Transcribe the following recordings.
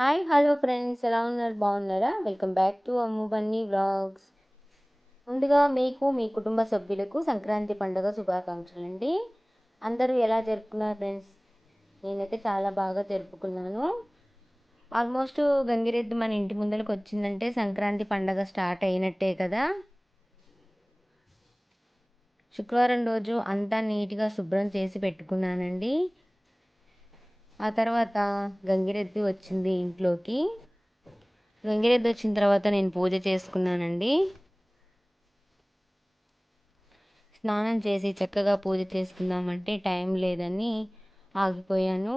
Hi hello friends, ఎలా ఉన్నారు? బాగున్నారా? Welcome back to Ammu Bunny vlogs. ముందుగా మీకు మీ కుటుంబ సభ్యులకు సంక్రాంతి పండుగ శుభాకాంక్షలు అండి. అందరూ ఎలా జరుపుకున్నారు ఫ్రెండ్స్? నేనైతే చాలా బాగా జరుపుకున్నాను. ఆల్మోస్ట్ గంగిరెద్దు మన ఇంటి ముందరకు వచ్చిందంటే సంక్రాంతి పండుగ స్టార్ట్ అయినట్టే కదా. శుక్రవారం రోజు అంతా నీట్గా శుభ్రం చేసి పెట్టుకున్నానండి. ఆ తర్వాత గంగిరెద్దు వచ్చింది ఇంట్లోకి. గంగిరెద్దు వచ్చిన తర్వాత నేను పూజ చేసుకున్నానండి. స్నానం చేసి చక్కగా పూజ చేసుకుందామంటే టైం లేదని ఆగిపోయాను.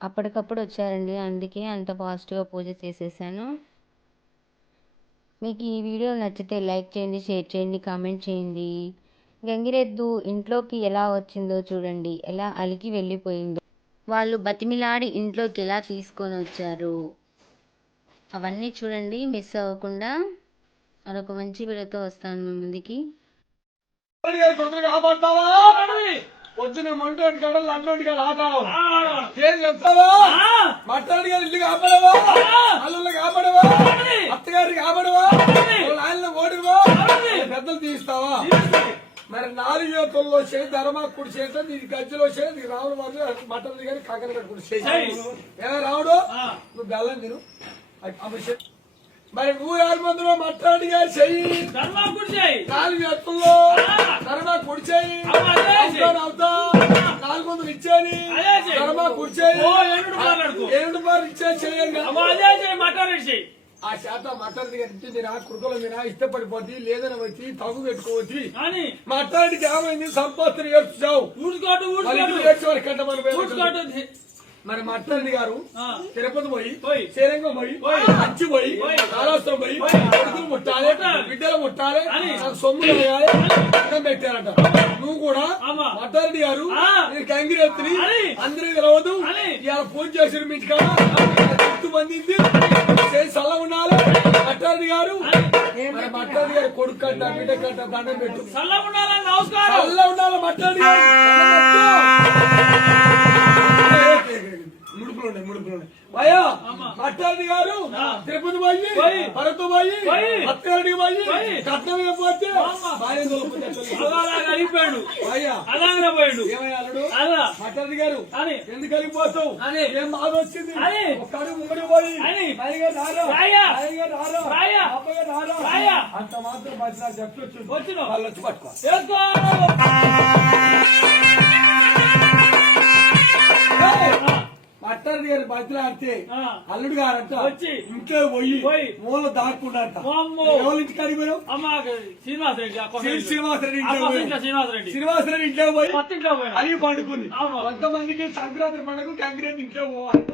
అప్పటికప్పుడు వచ్చారండి, అందుకే అంత ఫాస్ట్గా పూజ చేసేసాను. మీకు ఈ వీడియో నచ్చితే లైక్ చేయండి, షేర్ చేయండి, కామెంట్ చేయండి. గంగిరెద్దు ఇంట్లోకి ఎలా వచ్చిందో చూడండి, ఎలా అలికి వెళ్ళిపోయిందో. వాళ్ళు బతిమిలాడి ఇంట్లోకి ఎలా తీసుకొని వచ్చారు అవన్నీ చూడండి, మిస్ అవ్వకుండా. మరొక మంచి వీడియోతో వస్తాను మీ ముందుకి. పొద్దున మంటోటి కాడ లంటోటి కాడ ఆటావు ఏం చెప్తావా? మట్టాడి గారు ఇల్లు కాపాడవా, అల్లు కాపాడవా, అత్తగారిని కాపాడవా, ఆయన ఓడివా, పెద్దలు తీస్తావా? మరి 4 యువకుల్లో చేయి ధర్మా కుడి చేత నీ గజ్జలో చేయి నీకు రావుడు వాళ్ళు మటన్ కానీ కాకర కట్టుకుని చేయి. ఏమైనా రావుడు నువ్వు బెల్లం తిను మరి 6 మట్టాడి గారు చెయ్యి 4 యువకుల్లో ధర్మా కుడి చేయి అవుతా 400 ఇచ్చేది ధర్మా కుడి చేయి 7 రూపాయలు ఇచ్చే చేయండి. ఆ శాతం మట్టాడి కట్టి మీరు కుడుకలో మీరు ఇష్టపడిపోద్ది, లేదని వచ్చి తగు పెట్టుకోవద్ది. మట్టాడికి ఏమైంది సంపత్తిని ఏడ్చావు కట్టమని. మరి మట్టాడి గారు తిరుపతి పోయి శ్రీరంగం పోయి మంచి పోయి కాళహస్తం పోయి కొడుకులు ముట్టాలి, బిడ్డలు ముట్టాలి, సొమ్ము వేయాలి అన్నం పెట్టారట. నువ్వు కూడా మట్టారెడ్డి గారు నేను గంగిరెత్తిని అందరూ తెలవదు ఇవాళ పూజ చేసిన మీ ఇంటికాడ గుర్తు మందింది చేసి చల్ల ఉండాలి. మట్టారెడ్డి గారు మరి మట్టారెడ్డి గారు కొడుకు కట్ట బిడ్డ కట్ట దండం పెట్టు చల్ల ఉండాలి. మట్టారెడ్డి గారు ముడుపులు భయా మట్టారెడ్డి గారు తిరుపతి పోయి భరత్ పోయి అత్తరెడ్డి పోయి కట్నం ఇవ్వకపోతే అయిపోయాడు. ఏమయ్యాడు మట్టారెడ్డి గారు ఎందుకు వెళ్ళిపోతావు? ఏం బాధ వచ్చింది? ఒక్కడు ముందు పోయి అంత మాత్రం బతినా చెప్పొచ్చు వాళ్ళు వచ్చి పట్టుకో. మట్టారెడ్డి గారు బతిలా అంటే అల్లుడు గారంట వచ్చి ఇంట్లో పోయి మూల దాక్కుంటారంట. ఎవరి ఇంటికి అడిగిపోయావు? శ్రీనివాసరెడ్డి ఇంట్లో పోయి అది పండుకుంది. కొంతమందికి సంక్రాంతి పండుగ గంగిరెద్దు ఇంట్లో పోవాలి.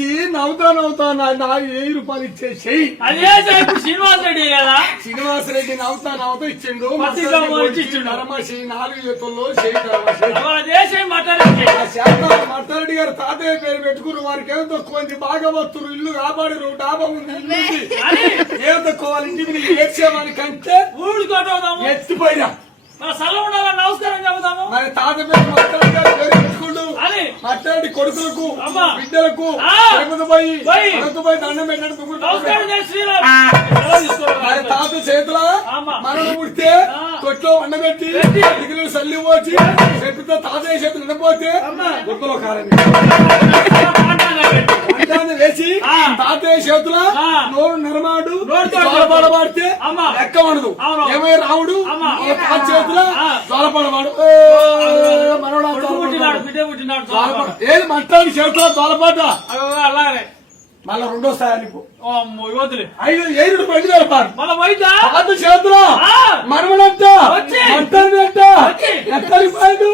ఇచ్చి నవ్వుతా నా 1000 రూపాయలు ఇచ్చేసేయి. అదే ఇప్పుడు శ్రీనివాస్ రెడ్డి కదా శ్రీనివాసరెడ్డి నవ్వుతా ఇచ్చిండు. పత్రికా వాళ్ళు ఇచ్చిండు. ధర్మశి 4 చేతుల్లో చేయి ధర్మశి. అదే మాట్లాడండి. మట్టారెడ్డి గారు తాతయ్య పేరు పెట్టుకున్న వారికి ఏం తక్కువ భాగవతులు ఇల్లు కాపాడిరు. డాబా ఉంది, ఇల్లు ఉంది. ఏం తక్కువ వాళ్ళ ఇంటికి నీకు ఏడ్చేవాని కంటే ఊళ్ళు కొట్టవుదాము ఎత్తిపోయినా సల్ల ఉండాలని నమస్కారం చెబుతాము. మరి తాత పేరు మట్టారెడ్డి గారు పేరు పెట్టుకుంటూ అని మట్టారెడ్డి కొడుకులకు అమ్మా. బిడ్డలకు పోయి దండం పెట్టాడు. నమస్కారం చేసి మరి తాత చేతుల అమ్మా. మరణం పుడితే కొట్లో వండబెట్టి డిగ్రీలు సల్లి పోచి చెప్తే తాతయ్య చేతులు నిండిపోతే గుర్తులో కారణం వేసి తాతయ్య చేతుల నోరు నిర్మాడు జ్వాలపడబడితే లెక్క ఉండదు. ఏమై రావుడు తాత చేతుల జ్వాలపడవాడు ఏది మంటాడి చేతుల జ్వాలపడ్డ అలాగే మళ్ళా రెండోసారి వదిలే 5 బయట వెళ్తారు. మన బయట తాత చేతుల మనవడంట మంటాడినంట ఎక్కడికి పోయాడు.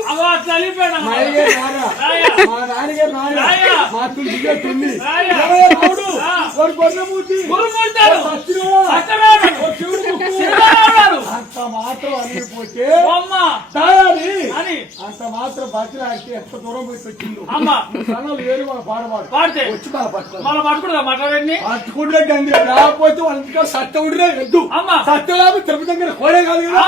మా నాన్నగారు మా తుల్లి రావుడు కొన్నమూర్తి అంత మాత్రం అనిపోతే అంత మాత్రం బతిలో అంటే ఎంత దూరం పోయి వచ్చిందో సన్నలు ఏరు వాళ్ళ పాడబాడు వచ్చి వాళ్ళ మాట్లాడండి పట్టుకుంటే గంగి లేకపోతే వాళ్ళ ఇంటికి సత్త ఉండినే ఎద్దు సత్త లేకపోతే తిరుపతి దగ్గర కోడే కాదు కదా.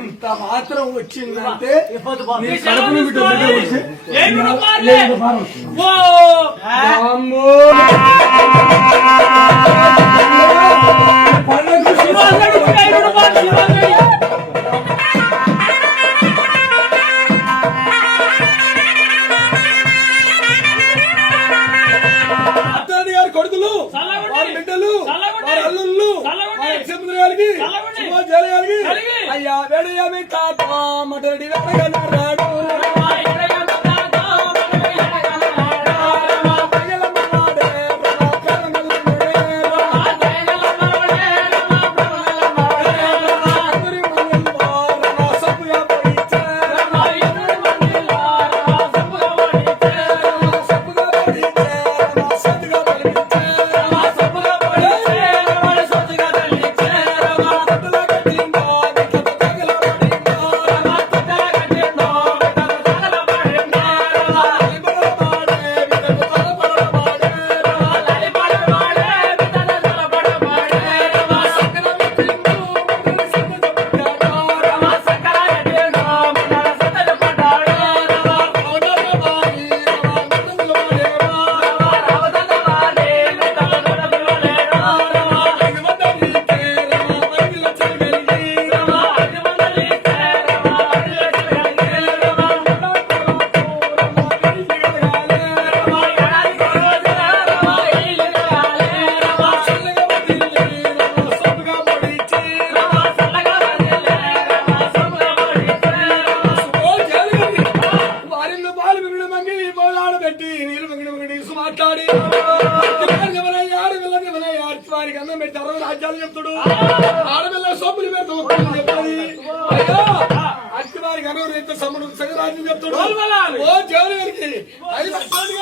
ఇంత మాత్రం వచ్చిందంటే నీ కడుపుని బిడ్డ వచ్చి అమ్మో గారి కొడుకులు వారి బిడ్డలు వారి అల్లుళ్ళు వారి గారికి గారికి అయ్యా వేడయ్యా మీ తాత మటడి రాడు మాట్లాడి వారికి అన్నం పెట్టి 60 రాజ్యాలు చెప్తాడు. ఆడపిల్ల సోపులు పెడతాడు చెప్పాలి. అట్టి వారికి అన్నం రైతు సముడు సగరాజ్యం చెప్తాడు. ఓ జగన్ గారికి 5 లక్షలు